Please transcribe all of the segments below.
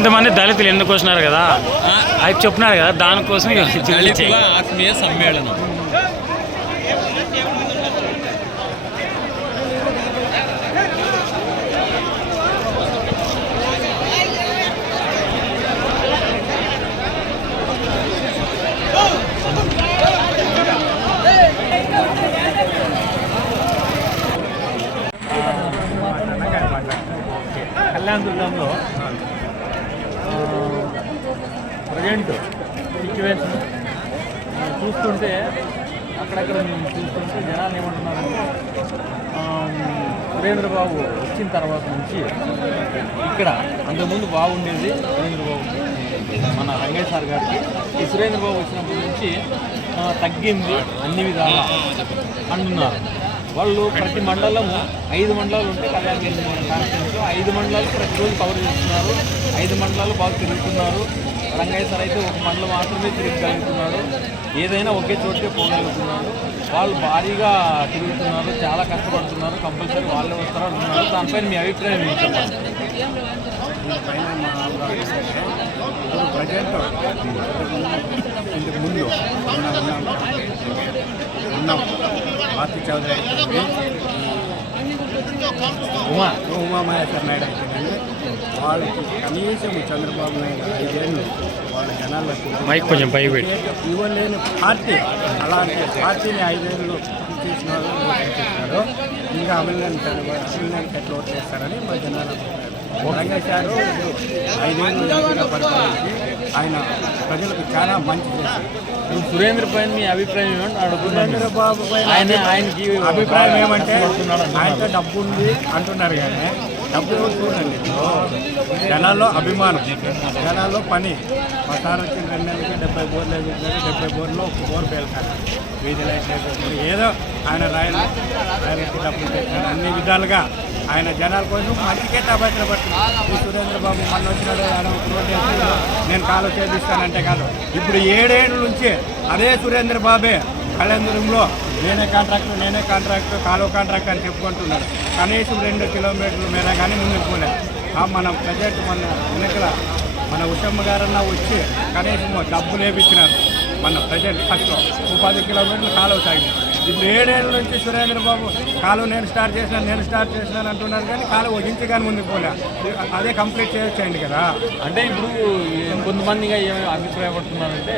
ఇంతమంది దళితులు ఎందుకు వచ్చినారు కదా? అది చెప్పినారు కదా దానికోసం. ఆత్మీయ సమ్మేళనం కళ్యాణ దుర్గంలో ప్రజెంట్ సిచ్యువేషన్ చూస్తుంటే అక్కడక్కడ మేము చూస్తుంటే జనాలు ఏమంటున్నారంటే ఆ, సురేంద్రబాబు వచ్చిన తర్వాత నుంచి ఇక్కడ అంతకుముందు బాగుండేది సురేంద్రబాబు. మన రంగయ్య సార్ గారికి. ఈ సురేంద్ర బాబు వచ్చినప్పటి నుంచి తగ్గింది అన్ని విధాలా అంటున్నారు. వాళ్ళు ప్రతి మండలము ఐదు మండలాలు ఉంటే కళ్యాణ కాన్స్టిట్యూన్సీలో ఐదు మండలాలు ప్రతిరోజు కవర్ చేస్తున్నారు. ఐదు మండలాలు బాగా తిరుగుతున్నారు. రంగయ్య సార్ అయితే ఒక మండలం మాత్రమే తిరగగలుగుతున్నాడు ఏదైనా ఒకే చోటే పోగలుగుతున్నాడు వాళ్ళు భారీగా తిరుగుతున్నారు చాలా కష్టపడుతున్నారు కంపల్సరీ వాళ్ళే వస్తారు అంటున్నారు. దానిపైన మీ అభిప్రాయం ఏంటి చెప్పండి. పైన మా ఆంధ్ర ఇప్పుడు ప్రజెంట్ ఇంతకు ముందు ఉన్న. ఉన్నాం. ఉన్నాం మార్తి చౌదరి అయిపోయింది ఉమా. ఉమామహేశ్వర నాయుడు అయిపోయింది వాళ్ళకి కనీసం చంద్రబాబు నాయుడు ఐదేళ్ళు వాళ్ళ జనాలకు మైక్ కొంచెం పైకి పెట్టు. ఇవ్వలేని పార్టీ అలాంటి పార్టీని ఐదేళ్ళు చేసిన వాళ్ళు ఇంకా అమలుని చంద్రబాబు అమలుని ఎట్లా ఓట్లు చేస్తారని మా జనాలు రంగయ్య గారు ఐదేళ్ళు పరిపాలించి ఆయన ప్రజలకు చాలా మంచి చేశారు సురేంద్ర పైన మీ అభిప్రాయం ఏమంటే అడుగుతున్నాను చంద్రబాబు పైన ఆయన ఆయనకి అభిప్రాయం ఏమంటే. ఆయనతో డబ్బు ఉంది అంటున్నారు కానీ డబ్బులు చూడండి జనాల్లో అభిమానం జనాల్లో పని. మా వచ్చిన రెండు నెలలకి డెబ్బై బోర్లు వేసుకుంటారు డెబ్బై బోర్లో ఒక బోర్ పేలుతారు వీధి లైట్లు ఏదో ఆయన రాయలు రాయలకి డబ్బులు తెచ్చారు అన్ని విధాలుగా ఆయన జనాల కోసం మంచికే తబాయిలు పడుతుంది సురేంద్ర బాబు మొన్న వచ్చినాడు ఆయన నేను కాలు చేపిస్తానంటే కాదు. ఇప్పుడు ఏడేళ్ళ నుంచి అదే సురేంద్ర బాబే కళ్యాణదుర్గంలో నేనే కాంట్రాక్టర్ నేనే కాంట్రాక్టర్ కాలువ కాంట్రాక్టర్ అని చెప్పుకుంటున్నాడు. కనీసం రెండు కిలోమీటర్ల మీద కానీ ముందుకు పోలేదు ఆ మన ప్రజెంట్ మన వెనకల మన ఉత్తమ్మ గారన్నా వచ్చి కనీసం డబ్బులు వేపించినారు మన ప్రజెంట్ ఫస్ట్ ఓ పది కిలోమీటర్లు కాలువ సాగింది ఇప్పుడు ఏడేళ్ళ నుంచి సురేంద్ర బాబు కాలువ నేను స్టార్ట్ చేసినాను నేను స్టార్ట్ చేసినాను అంటున్నారు కానీ కాలువ ఒక ఇంచు కానీ ముందుకు పోలే. అదే కంప్లీట్ చేయొచ్చండి కదా. అంటే ఇప్పుడు కొంతమందిగా ఏమి అభిప్రాయపడుతున్నారంటే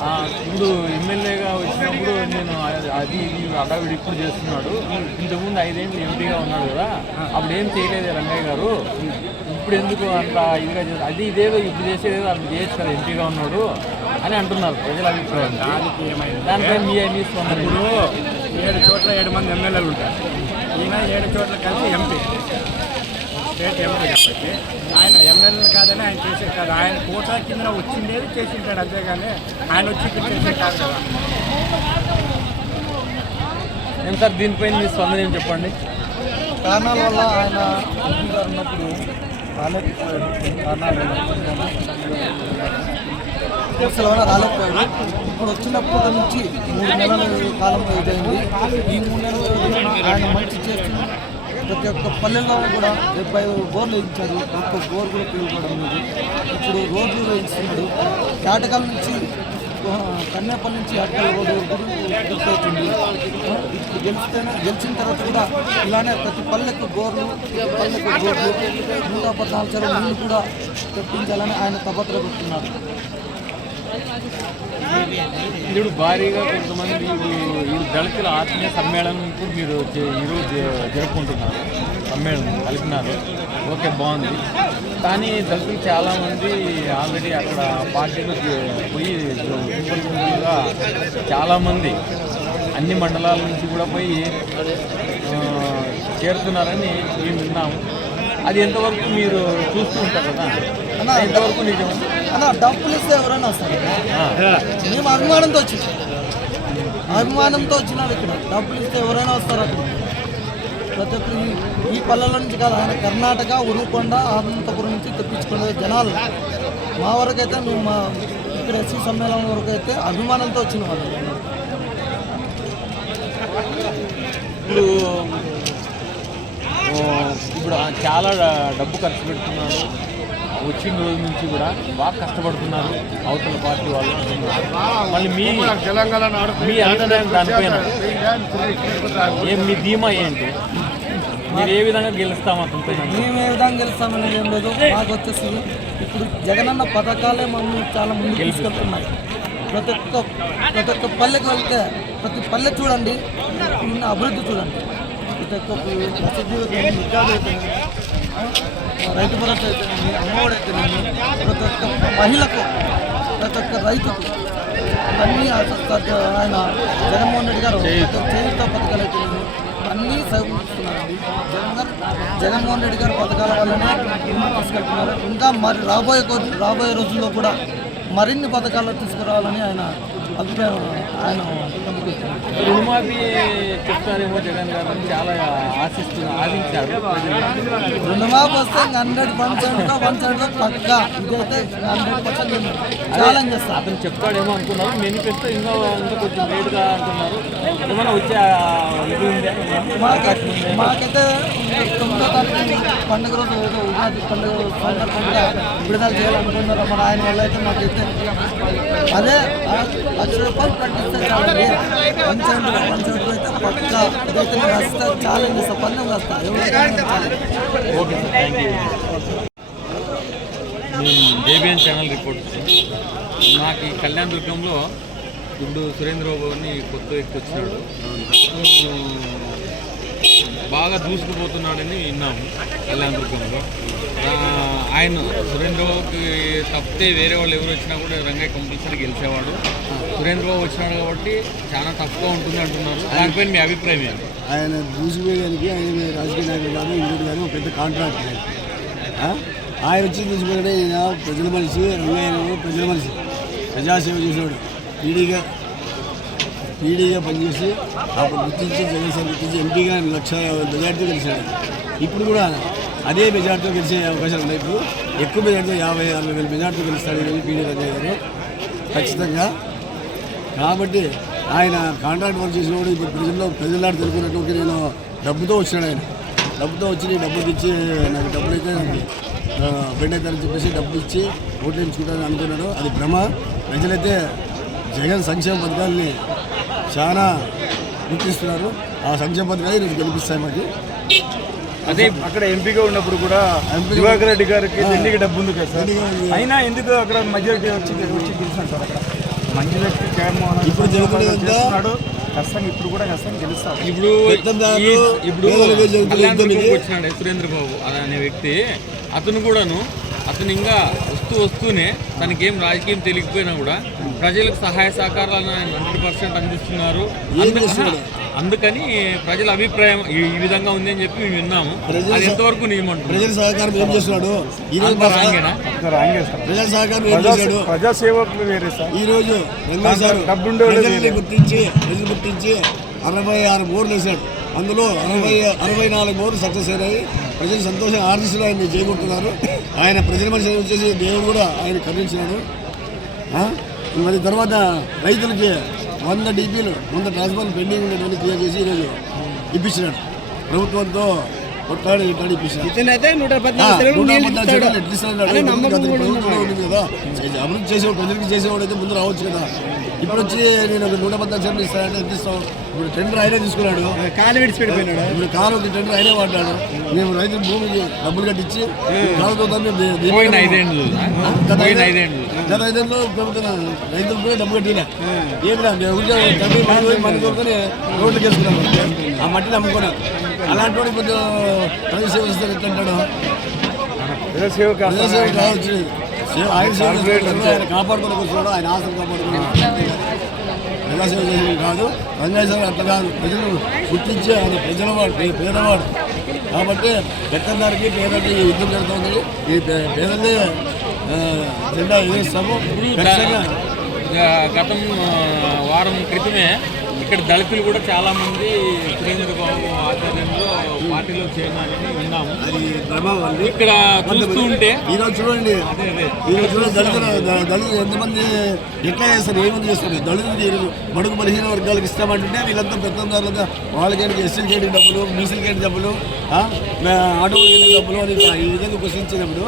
ఆ, ఇప్పుడు ఎమ్మెల్యేగా వచ్చినప్పుడు నేను అది- అడావిడి ఇప్పుడు చేస్తున్నాడు. ఇంతకుముందు ఐదేళ్ళు ఎంపీగా ఉన్నాడు కదా. అప్పుడు ఏం చేయలేదు రంగయ్య గారు. ఇప్పుడు ఎందుకు అంత ఇదిగా చేస్తారు అది ఇదేదో ఇప్పుడు చేసేదేదో అంత చేయొచ్చు కదా ఎంపీగా ఉన్నాడు. అని అంటున్నారు. ప్రజల అభిప్రాయం దానికి ఏమైంది దానిపై మీ మీ స్పందన. ఇప్పుడు ఏడు చోట్ల ఏడు మంది ఎమ్మెల్యేలు ఉంటారు. ఈయన ఏడు చోట్ల కలిసి ఎంపీ. స్టేట్ ఎంపీ కాబట్టి. ఆయన ఎమ్మెల్యేలు కాదని ఆయన చేసే కాదు ఆయన కోటా కింద వచ్చిండేది చేసింటాడు అంతేగాని ఆయన వచ్చి ఇక్కడ చేసే కాదు కదా. ఏం సార్ దీనిపైన మీ స్పందన ఏం చెప్పండి? కారణాల వల్ల ఆయన ఉన్నప్పుడు రాలేకపోయాడు కారణాలు అసలు వల్ల రాలేకపోయాడు. ఇప్పుడు వచ్చినప్పటి నుంచి మూడు నెలల కాలం ఇదైంది. ఈ మూడు నెలల ఆయన మంచి చేస్తూ ప్రతి ఒక్క పల్లెల్లో కూడా డెబ్బై బోర్లు వేయించారు. ఒక్క బోర్ కూడా పీలుకోవడం లేదు. ఇప్పుడు రోడ్లు వేయిస్తున్నాడు. కాటకాల నుంచి కన్యాపల్లి నుంచి అక్కడ రోడ్డు వరకు పూర్తవుతుంది ఇప్పుడు గెలిస్తేనే గెలిచిన తర్వాత కూడా ఇలానే ప్రతి పల్లెకు బోర్లు పల్లెకు బోర్లు నూట పద్నాలుగు సార్లు కూడా తెప్పించాలని ఆయన తపత్ర పెడుతున్నారు. ఇప్పుడు భారీగా కొంతమంది ఈ దళితుల ఆత్మీయ సమ్మేళనం ఇప్పుడు మీరు ఈరోజు జ- జరుపుకుంటున్నారు. సమ్మేళనం కలిపినారు. ఓకే బాగుంది. కానీ దళితులు చాలామంది ఆల్రెడీ అక్కడ పార్టీలో పోయి చాలామంది అన్ని మండలాల నుంచి కూడా పోయి చేరుతున్నారని మేము విన్నాము. అది ఎంతవరకు మీరు చూస్తూ ఉంటారు కదా? ఎంతవరకు నిజం? అన్న డబ్బులు ఇస్తే ఎవరైనా వస్తారు మేము అభిమానంతో వచ్చి అభిమానంతో వచ్చినాడు ఇక్కడ. డబ్బులు ఇస్తే ఎవరైనా వస్తారు అక్కడ. ప్రతి ఒక్కరు ఈ- పల్లెల నుంచి కాదు ఆయన కర్ణాటక ఉరుకొండ అనంతపురం నుంచి తెప్పించుకునే జనాలు. మా వరకు అయితే మేము మా ఇక్కడ ఎస్సీ సమ్మేళనం వరకు అయితే అభిమానంతో వచ్చిన వాళ్ళు ఇప్పుడు ఇప్పుడు చాలా డబ్బు ఖర్చు పెడుతున్నాడు వచ్చిన రోజు నుంచి కూడా బాగా కష్టపడుతున్నారు అవతల పార్టీ వాళ్ళు. మళ్ళీ మీ తెలంగాణ మీ అభిప్రాయం దానిపైన ఏం మీ ధీమా ఏంటి? మీరు ఏ విధంగా గెలుస్తాం మేము ఏ విధంగా గెలుస్తామనేది ఏం లేదు. మాకు వచ్చేసి ఇప్పుడు జగనన్న పథకాలే మమ్మల్ని చాలా ముందుకు తీసుకెళ్తున్నాయి ప్రతి ఒక్క ప్రతి ఒక్క పల్లెకి వెళ్తే ప్రతి పల్లె చూడండి ఉన్న అభివృద్ధి చూడండి. ప్రతి ఒక్క అయితే అయితే రైతు భరోసా అయితేనేమి అమ్మఒడి అయితేనేమి ప్రతి ఒక్క మహిళకు ప్రతి ఒక్క రైతుకు అన్నీ ఆయన జగన్మోహన్ రెడ్డి గారు చేయుత పథకాలు అయితేనేమి అన్నీ సమకూరుస్తున్నారండి జగన్ గారు జగన్మోహన్ రెడ్డి గారు పథకాల వల్లనే తీసుకెళ్తున్నారు. ఇంకా మరి రాబోయే రాబోయే రోజుల్లో కూడా మరిన్ని పథకాలు తీసుకురావాలని ఆయన ఆయన రుణమాఫీ చెప్తారేమో జగన్ గారు చాలా ఆశిస్తున్నారు ఆశించారు. రుణమాఫీ వస్తే హండ్రెడ్ పర్సెంట్ వన్ సైడ్ పక్క. ఇదైతే హండ్రెడ్ పర్సెంట్ ఛాలెంజ్ చేస్తాను అతను చెప్తాడేమో అనుకున్నారు. మేనిఫెస్టో ఇంకా ఇంకా కొంచెం లేట్గా అంటున్నారు. ఏమైనా వచ్చే మాకైతే తొమ్మిదో తారీఖు పండుగ రోజు ఏదో ఉగాది పండుగ సందర్భంగా విడుదల చేయాలనుకున్నారు మన ఆయన వల్ల అయితే మాకు అయితే అదే లక్ష రూపాయలు ప్రకటిస్తే చాలండి. పంచాయతీ పంచాయతీ అయితే పక్క ఇదైతే నేను వస్తా ఛాలెంజ్ చేస్తా వస్తా okay thank you. JBN channel report నాకు ఈ కళ్యాణ దుర్గంలో ఇప్పుడు సురేంద్రబాబు అని కొత్త వ్యక్తి వచ్చినాడు. బాగా దూసుకుపోతున్నాడని విన్నాము కళ్యాణదుర్గంలో ఆయన సురేంద్ర బాబుకి తప్పితే వేరే వాళ్ళు ఎవరు వచ్చినా కూడా రంగయ్య కంపల్సరీ గెలిచేవాడు. సురేంద్ర బాబు వచ్చినాడు కాబట్టి చాలా తక్కువ ఉంటుంది అంటున్నారు. దానిపైన మీ అభిప్రాయం ఏంటి? ఆయన దూసిపోయడానికి ఆయన రాజకీయ నాయకులు కాదు ఇంకోటి కానీ ఒక పెద్ద కాంట్రాక్ట్ ఆయన. వచ్చి దూసిపోయాడే ఈయన ప్రజల మనిషి రంగయ్య ప్రజల మనిషి. ప్రజాసేవ చేసేవాడు. ఈడీగా పీడీగా పనిచేసి అప్పుడు గుర్తించి జగన్ సార్ గుర్తించి ఎంపీగా లక్ష మెజార్టీతో గెలిచాడు. ఇప్పుడు కూడా అదే మెజార్టీతో గెలిచే అవకాశాలు ఉన్నాయి. ఇప్పుడు ఎక్కువ మెజార్టీతో యాభై అరవై వేల మెజార్టీతో గెలుస్తాడు పీడీ రంగయ్య గారు. ఖచ్చితంగా. కాబట్టి ఆయన కాంట్రాక్ట్ వర్క్ చేసిన వాడు ఇప్పుడు ప్రజల్లో ప్రజలాడు తెలుపుకున్నట్టు నేను డబ్బుతో వచ్చాడు ఆయన. డబ్బుతో వచ్చి నీ డబ్బులు ఇచ్చి నాకు డబ్బులు అయితే నాకు బెడ్ అవుతారని చెప్పేసి డబ్బులు ఇచ్చి ఓట్లు ఎంచుకుంటానని అనుకున్నాడు. అది భ్రమ. ప్రజలైతే జగన్ సంక్షేమ పథకాలని చాలా గుర్తిస్తున్నారు. ఆ సంక్షేమ పథకాలు ఈరోజు గెలిపిస్తాయి మాకు. అదే అక్కడ ఎంపీగా ఉన్నప్పుడు కూడా దివాకర్ రెడ్డి గారికి. ఢిల్లీకి డబ్బు ఉంది కదా సార్. అయినా ఎందుకు అక్కడ మెజారిటీ వచ్చి వచ్చి గెలిచాను సార్ అక్కడ? మంచి వ్యక్తి జగన్మోహన్ ఇప్పుడు చేస్తున్నాడు. ఖచ్చితంగా ఇప్పుడు కూడా ఖచ్చితంగా గెలుస్తాం ఇప్పుడు ఇప్పుడు వచ్చినాడు సురేంద్ర బాబు అనే వ్యక్తి. అతను కూడాను అతను ఇంకా వస్తూ వస్తూనే తనకేం రాజకీయం తెలియకపోయినా కూడా ప్రజలకు సహాయ సహకారాలను ఆయన హండ్రెడ్ పర్సెంట్ అందిస్తున్నారు? అందుకని ప్రజల అభిప్రాయం ఈ ఈ విధంగా ఉంది అని చెప్పి మేము విన్నాము. ప్రజల అది ఎంతవరకు నియమంటారు ప్రజల సహకారం ఏం చేస్తున్నాడు? రాంగే సార్. ప్రజల సహకారం ఏం చేశాడు? ప్రజా సేవకులు వేరే సార్. ఈ రోజు సార్ ప్రజల్ని. గుర్తించి ప్రజలు గుర్తించి అరవై ఆరు బోర్లు వేశాడు. అందులో అరవై అరవై నాలుగు బోర్లు సక్సెస్ అయినాయి. ప్రజలు సంతోషం ఆర్టిస్టులు ఆయన చేకూరుతున్నారు ఆయన ప్రజల మనిషి వచ్చేసి దేవుడు కూడా ఆయన కరుణించినాడు. ఆ? మరి తర్వాత రైతులకి వంద డీపీలు వంద ట్రాన్స్ఫార్మర్ పెండింగ్ ఉన్నటువంటి క్లియర్ చేసి ఈరోజు ఇప్పించినాడు ప్రభుత్వంతో కొట్లాడి ఇట్లాడి ఇప్పించినాడు నూట పద్నాలుగు కదా. అభివృద్ధి చేసేవాడు ప్రజలకు చేసేవాడు అయితే ముందు రావచ్చు కదా. ఇప్పుడు వచ్చి నేను ఒక నూట పద్నాలుగు చెట్లు ఇస్తానంటే ఎంత ఇస్తాం ఇప్పుడు టెండర్ ఆయనే తీసుకున్నాడు. కాలు విడిచిపెట్టిపోయినాడు. ఇప్పుడు కాలు ఒక టెండర్ ఆయనే వాడ్డాడు మేము రైతుల భూమికి డబ్బులు కట్టించి ఐదేండ్లు. గత ఐదేళ్ళు ప్రభుత్వం రైతులకు కూడా డబ్బు కట్టినా. ఏమి పోయి మళ్ళీ కొనుక్కొని రోడ్లు చేసుకున్నాము ఆ మట్టిని అమ్ముకున్నాం. అలాంటి వాడు కొంచెం ప్రజల సేవ ఇస్తే ఎట్లా అంటాడు ప్రజా సేవ కావచ్చు ఆయన సేవ చేస్తున్నాడు, ఆయన కాపాడుకుని కూర్చున్నాడు ఆయన ఆశలు కాపాడుకుని ప్రజా సేవ చేసేది కాదు రంగయ్య సార్ అట్లా కాదు ప్రజలు గుర్తించి ఆయన ప్రజలవాడు పేదవాడు. కాబట్టి పెద్దదారికి పేదకి యుద్ధం జరుగుతుంది. ఈ పే- పేదల్ని ఆ, జెండా గ- గతం వారం క్రితమే ఇక్కడ దళితులు కూడా చాలా మంది సురేంద్ర బాబు ఆధ్వర్యంలో పార్టీలో చేరినారని విన్నాము. అది ప్రభావం ఇక్కడ చూస్తూ ఉంటే ఈరోజు చూడండి. ఈరోజు చూడండి దళితులు దళితులు ఎంతమంది ఎట్లా చేస్తారు ఏమంది చేస్తారు? దళితులకి ఈరోజు బడుగు బలహీన వర్గాలకు ఇస్తామంటుంటే వీళ్ళంతా పెద్దందారులంతా వాళ్ళకేంటి ఎస్సీలకి ఏంటి డబ్బులు బీసీలకి ఏంటి డబ్బులు ఆ? మే- ఆటోలకి ఏంటి డబ్బులు అని ఈ విధంగా క్వశ్చించినప్పుడు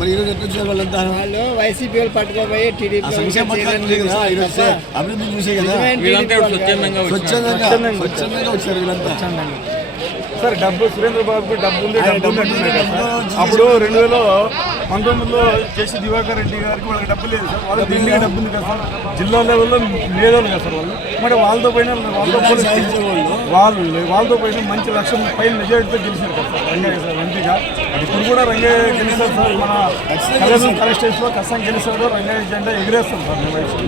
మరి ఈరోజు ఎట్లా వచ్చారు వాళ్ళంతా? వాళ్ళు వైసీపీ వాళ్ళు పట్టుకోపోయి ఆ టీడీపీ సంక్షేమ పథకాలు చూసే కదా ఈరోజు అభివృద్ధి చూసే కదా. వీళ్ళంతా స్వచ్ఛందంగా స్వచ్ఛందంగా స్వచ్ఛందంగా వచ్చారు. వీళ్ళంతా. సార్ డబ్బు సురేంద్ర బాబుకి డబ్బు ఉంది. అప్పుడు రెండు వేల పంతొమ్మిదిలో చేసి దివాకర్ రెడ్డి గారికి వాళ్ళకి డబ్బు లేదు సార్. వాళ్ళకి ఢిల్లీ డబ్బు ఉంది కదా సార్. జిల్లా లెవెల్లో మేధావులు కదా సార్ వాళ్ళు. మరి వాళ్ళతో పైన వాళ్ళతో వాళ్ళు. వాళ్ళు వాళ్ళతో పైన మంచి లక్ష్యం పైన మెజారిటీతో గెలిచారు కదా సార్ రంగయ్య సార్ ఎంపీగా. ఇప్పుడు కూడా రంగయ్య గెలిచారు సార్ మన కలెక్షన్ కాన్స్టిట్యూన్సీలో కష్టం గెలిచారు రంగయ్య జెండా ఎగిరేస్తాం సార్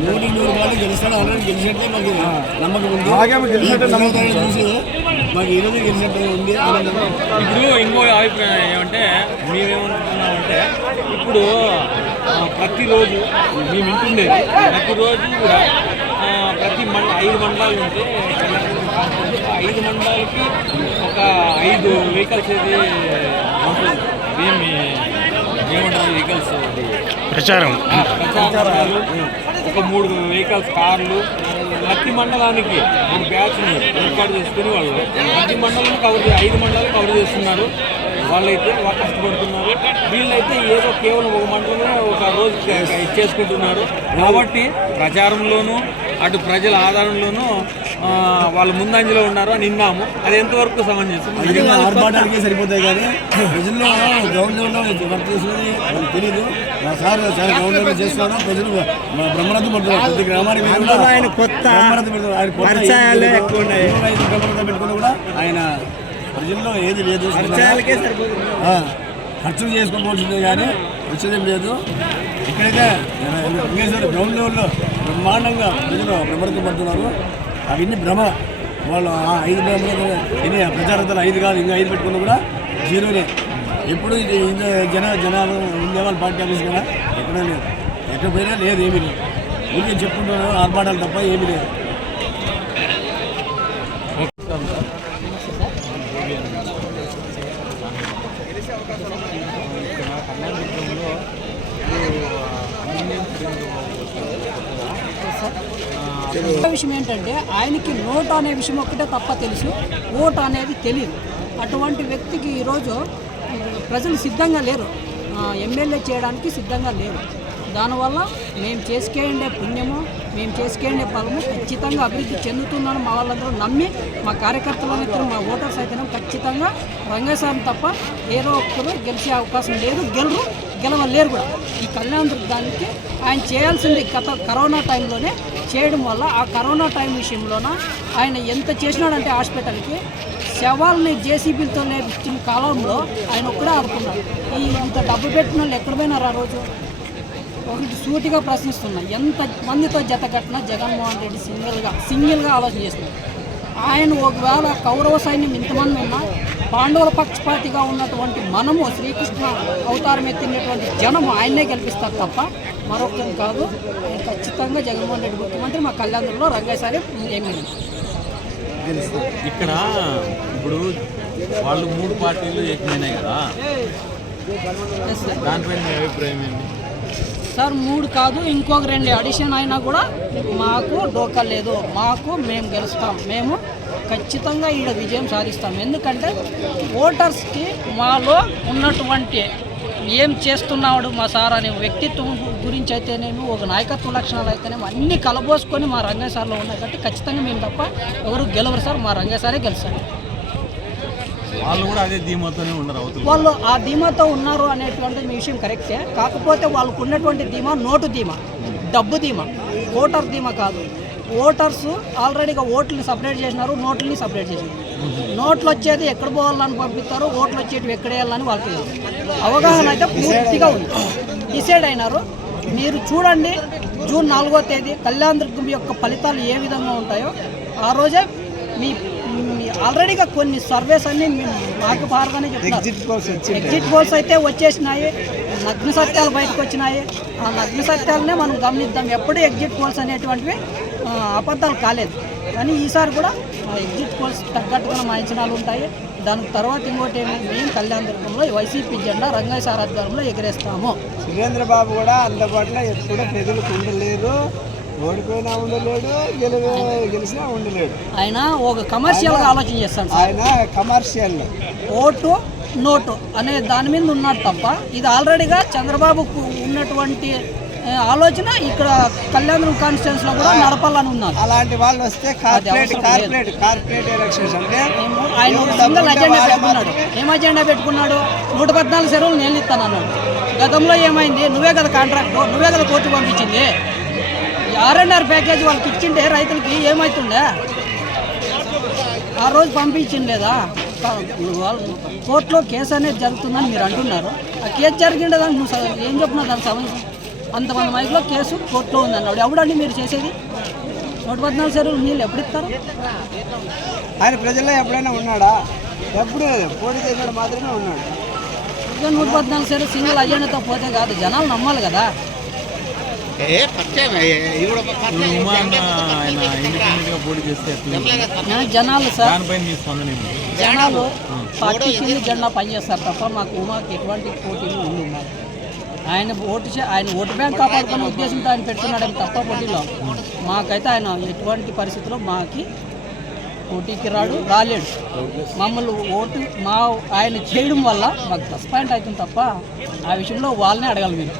నూటి నూరు వాళ్ళు గెలుస్తాడు ఆల్రెడీ గెలిచినట్టే మాకు నమ్మకం ఉంది. మాకేమో గెలిచినట్టే నమ్మకం మాకు ఈరోజు గెలిచినట్టే ఉంది. ఇప్పుడు ఇంకో అభిప్రాయం ఏమంటే మేమేమనుకుంటున్నామంటే ఇప్పుడు ప్రతిరోజు మేము వింటుండేది ప్రతిరోజు కూడా ప్రతి మండ ఐదు మండలాలు ఉంటే ఐదు మండలాలకి ఒక ఐదు వెహికల్స్ ఉంటుంది ఏమంటారు వెహికల్స్ అది ప్రచారం. ప్రచారాలు ఒక మూడు వెహికల్స్ కార్లు. ప్రతి మండలానికి ఒక బ్యాచ్ని ఏర్పాటు చేసుకుని వాళ్ళు ప్రతి మండలం కవర్ ఐదు మండలాలు కవర్ చేస్తున్నారు. వాళ్ళైతే వాళ్ళు కష్టపడుతున్నారు. వీళ్ళైతే ఏదో కేవలం ఒక మండలమే ఒక రోజు ఇచ్చేసుకుంటున్నారు కాబట్టి ప్రచారంలోనూ అటు ప్రజల ఆధారంలోనూ వాళ్ళు ముందంజలో ఉన్నారు అని విన్నాము. అది ఎంతవరకు సమంజసం సరిపోతాయి కానీ ప్రజల్లో గ్రౌండ్ లెవెల్లో వర్క్ చేసినది వాళ్ళకి తెలియదు మా సార్ చాలా గ్రౌండ్ లెవెల్ చేస్తున్నాడు ప్రజలు బ్రహ్మరథం పడుతున్నారు ప్రతి గ్రామానికి వెళ్ళి కూడా ఆయన కొత్త బ్రహ్మరథం కూడా ఆయన ప్రజల్లో ఏది లేదు. ఖర్చులు చేసుకోవాల్సిందే కానీ వచ్చేదేం లేదు. ఇక్కడైతే వెంకటేశ్వర గ్రౌండ్ లెవెల్లో బ్రహ్మాండంగా ప్రజలు బ్రహ్మరథం పడుతున్నారు అవన్నీ భ్రమ. వాళ్ళు ఆ ఐదు బ్రహ్మరథం ఎన్ని ప్రచారంతో ఐదు కాదు ఇంకా ఐదు పెట్టుకున్నా కూడా జీరోనే. ఎప్పుడు ఇది జన జనాలు ఉండేవాళ్ళు పార్టీ ఆఫీస్ కదా? ఎక్కడ లేదు. ఎక్కడ పోయినా లేదు ఏమీ లేదు. ఊరికే చెప్పుకుంటున్నారు ఆర్భాటాలు తప్ప ఏమీ లేదు రెండో విషయం ఏంటంటే ఆయనకి నోటు అనే విషయం ఒక్కటే తప్ప తెలుసు. ఓటు అనేది తెలియదు. అటువంటి వ్యక్తికి ఈరోజు ప్రజలు సిద్ధంగా లేరు. ఎమ్మెల్యే చేయడానికి సిద్ధంగా లేరు. దానివల్ల మేము చేసుకేయండే పుణ్యము. మేము చేసుకునే ఫలము ఖచ్చితంగా అభివృద్ధి చెందుతున్నాను మా వాళ్ళందరూ నమ్మి మా కార్యకర్తలందరూ ఇద్దరు మా ఓటర్స్ అయితేనే ఖచ్చితంగా రంగస్వామి తప్ప ఏదో ఒక్కరు గెలిచే అవకాశం లేదు గెలరు గెలవలేరు కూడా. ఈ కళ్యాణ దుర్గానికి ఆయన చేయాల్సింది గత కరోనా టైంలోనే చేయడం వల్ల ఆ కరోనా టైం విషయంలోన ఆయన ఎంత చేసినాడంటే హాస్పిటల్కి శవాల్ని జేసీబీలతో లేపించిన కాలంలో ఆయన ఒక్కడే ఆడుకున్నాడు. ఈ ఇంత డబ్బు పెట్టిన వాళ్ళు ఎక్కడ పోయినారు ఆ రోజు? ఒకటి సూటిగా ప్రశ్నిస్తున్నా ఎంత మందితో జత కట్టినా జగన్మోహన్ రెడ్డి సింగిల్గా సింగిల్గా ఆలోచన చేస్తున్నారు ఆయన ఒకవేళ కౌరవ సైన్యం ఇంతమంది ఉన్నా పాండవుల పక్షపాతిగా ఉన్నటువంటి మనము శ్రీకృష్ణ అవతారం ఎత్తినటువంటి జనము ఆయన్నే గెలిపిస్తారు తప్ప మరొకరిని కాదు. ఆయన ఖచ్చితంగా జగన్మోహన్ రెడ్డి ముఖ్యమంత్రి మా కళ్యాణంలో రంగేశారి ఎమ్మెల్యే ఇక్కడ ఇప్పుడు వాళ్ళు మూడు పార్టీలు ఏకమైనాయి కదా. దానిపైన మీ అభిప్రాయం ఏంటి? సార్ మూడు కాదు ఇంకొక రెండు అడిషన్ అయినా కూడా మాకు డోకా లేదు. మాకు మేము గెలుస్తాం. మేము ఖచ్చితంగా ఈడ విజయం సాధిస్తాం. ఎందుకంటే ఓటర్స్కి మాలో ఉన్నటువంటి ఏం చేస్తున్నాడు మా సార్ అనే వ్యక్తిత్వం గురించి అయితేనేమి ఒక నాయకత్వ లక్షణాలు అయితేనేమి అన్నీ కలబోసుకొని మా రంగయ్య సార్లో ఉన్నాయి కాబట్టి ఖచ్చితంగా మేము తప్ప ఎవరు గెలవరు సార్ మా రంగయ్య సారే గెలుస్తారు వాళ్ళు కూడా అదే ధీమాతోనే ఉన్నారు అవతల వాళ్ళు ఆ ధీమాతో ఉన్నారు అనేటువంటి మీ విషయం కరెక్టే. కాకపోతే వాళ్ళకు ఉన్నటువంటి ధీమా నోటు ధీమా డబ్బు ధీమా ఓటర్ ధీమా కాదు. ఓటర్స్ ఆల్రెడీగా ఓట్లని సపరేట్ చేసినారు నోట్లని సపరేట్ చేసినారు. నోట్లు వచ్చేది ఎక్కడ పోవాలని పంపిస్తారు ఓట్లు వచ్చేటివి ఎక్కడ వేయాలని వాళ్ళకి అవగాహన అయితే పూర్తిగా ఉంది. డిసైడ్ అయినారు. మీరు చూడండి జూన్ నాలుగో తేదీ కళ్యాణ దుర్గం యొక్క ఫలితాలు ఏ విధంగా ఉంటాయో. ఆ రోజే మీ ఆల్రెడీగా కొన్ని సర్వేస్ అన్ని మాకు బాగానే చెప్తున్నారు. ఎగ్జిట్ పోల్స్ అయితే వచ్చేసినాయి. నగ్న సత్యాలు బయటకు వచ్చినాయి. ఆ నగ్న సత్యాలనే మనం గమనిద్దాం. ఎప్పుడు ఎగ్జిట్ పోల్స్ అనేటువంటివి అబద్ధాలు కాలేదు. కానీ ఈసారి కూడా ఆ ఎగ్జిట్ పోల్స్ తగ్గట్టుగా మా అంచనాలు ఉంటాయి. దాని తర్వాత ఇంకోటి ఏమి మేము కళ్యాణ దుర్గంలో వైసీపీ జెండా రంగయ్య సార్ ఆధ్వర్యంలో ఎగరేస్తాము. సురేంద్ర బాబు కూడా అందుబాటులో ఎప్పుడు ప్రజలకు ఉండలేరు ఓడిపోయినా ఉండలేడు గెలిచినా ఉండలేడు. ఆయన ఒక కమర్షియల్గా ఆలోచన చేస్తాడు సార్. ఆయన కమర్షియల్ ఓటు నోటు అనే దాని మీద ఉన్నాడు తప్ప ఇది ఆల్రెడీగా చంద్రబాబుకు ఉన్నటువంటి ఆలోచన ఇక్కడ కళ్యాణం కాన్స్టిట్యూన్స్లో కూడా నడపాలని ఉన్నారు. అలాంటి వాళ్ళు వస్తే కార్పొరేట్ కార్పొరేట్ కార్పొరేట్ ఎలక్షన్స్ అంటే ఆయన సింగిల్ అజెండా పెట్టుకున్నాడు. ఏం అజెండా పెట్టుకున్నాడు? నూట పద్నాలుగు చెరువులు నేను ఇస్తాను అన్నాడు. గతంలో ఏమైంది? నువ్వే కదా కాంట్రాక్ట్ నువ్వే కదా కోర్టు పంపించింది. ఆర్ అండ్ ఆర్ ప్యాకేజ్ వాళ్ళకి ఇచ్చిండే రైతులకి ఏమవుతుండే ఆ రోజు పంపించింది లేదా వాళ్ళు కోర్టులో కేసు అనేది జరుగుతుందని మీరు అంటున్నారు. ఆ కేసు జరిగిండే దానికి నువ్వు ఏం చెప్పినా దాని సమస్య అంతమంది మైక్లో కేసు కోర్టులో ఉంది అన్నాడు ఎవడండి మీరు చేసేది? నూట పద్నాలుగు చెరువులు నీళ్ళు ఎప్పుడు ఇస్తారు? ఆయన ప్రజల్లో ఎప్పుడైనా ఉన్నాడా? ఎప్పుడు పోటీ చేసినాడు మాత్రమే ఉన్నాడు. నూట పద్నాలుగు సార్లు సింగిల్ అజెండాతో పోతే కాదు జనాలు నమ్మాలి కదా. జనాలు సార్. జనాలు పార్టీ కింద జెండా పనిచేస్తారు తప్ప మాకు ఉమాకి ఎటువంటి పోటీలు ఉండవు మాకు. ఆయన ఓటు చే- ఆయన ఓటు బ్యాంక్ కాపాడుకునే ఉద్దేశంతో ఆయన పెట్టుకున్నాడని తప్ప పోటీలో. మాకైతే ఆయన ఎటువంటి పరిస్థితిలో మాకి పోటీకి రాడు రాలేడు. మమ్మల్ని ఓటు మా ఆయన చేయడం వల్ల మాకు ప్లస్ పాయింట్ అవుతుంది తప్ప ఆ విషయంలో వాళ్ళనే అడగాలి మీరు.